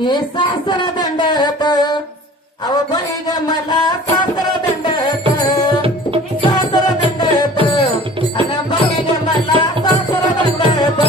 हे सासर दंडत अव बाई ग मला सासर दंडत सासर दंडत अन बाई ग मला सासर दंडत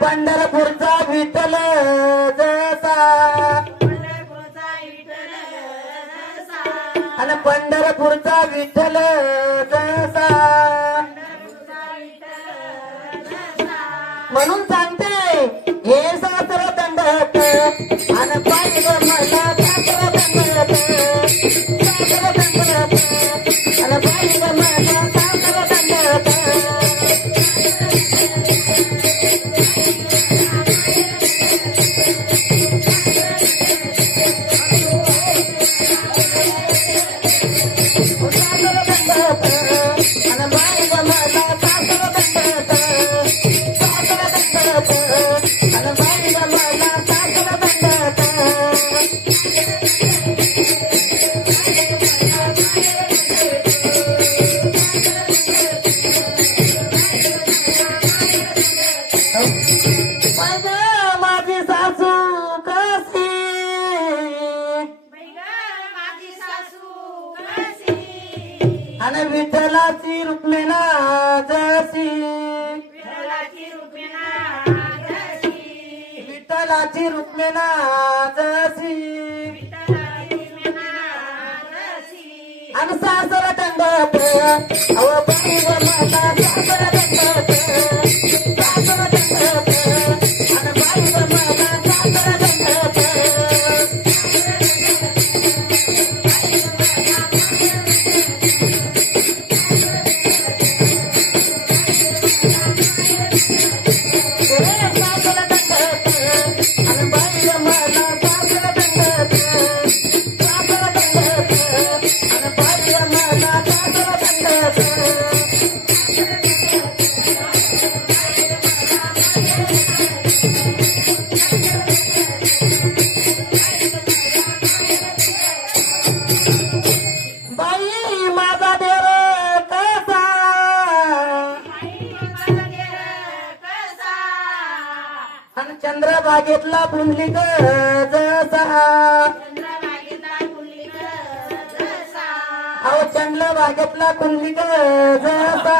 पंढरपूरचा विठ्ठल जसा आणि पंढरपूरचा विठ्ठल जसा म्हणून सांगते हे सासर दंडत आणि बाई ग मला सासर दंडत सासर दंडत आणि बाई ग मला सासर दंडत माझी सासू कशी आणि विठ्ठलाची रुक्मिणा जशी विठ्ठलाची रुक्मिणा जशी आणि सासर दंडत अव बाई ग मला सासर दंडत सासर दंडत आणि बाई ग मला सासर दंडत चंद्रभागेतला पुंडलिक जसा अहो चंद्रभागेतला पुंडलिक जसा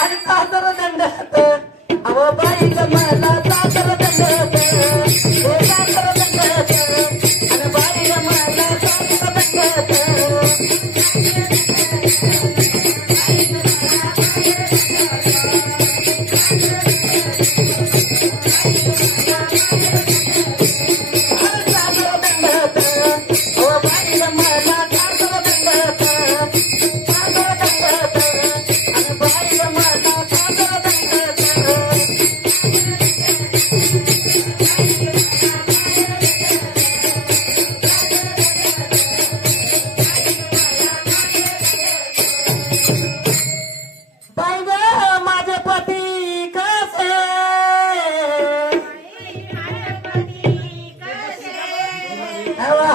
आणि सासर दंडत अहो बाई ग मला सासर दंडत सासर दंडत आणि बाई ग मला सासर दंडत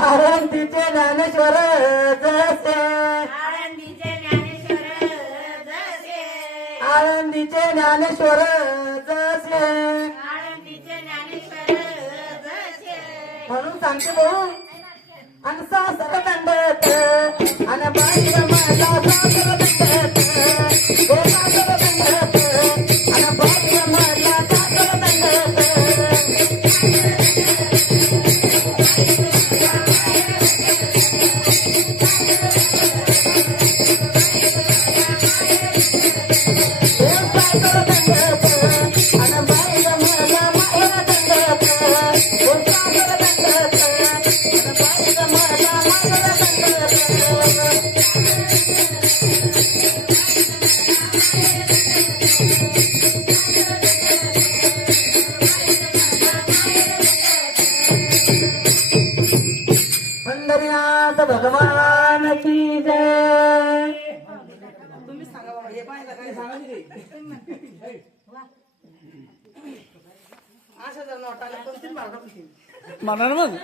आळंदीचे ज्ञानेश्वर जसे आळंदीचे ज्ञानेश्वर जसे म्हणून सांगते भाऊ आणि सासर दंडत आणि बाई ग मला सासर दंडत सासर दंडत आणि बाई ग मला सासर दंडत असं जर नोटाला 2-3 बारा टाकून म्हणा ना मग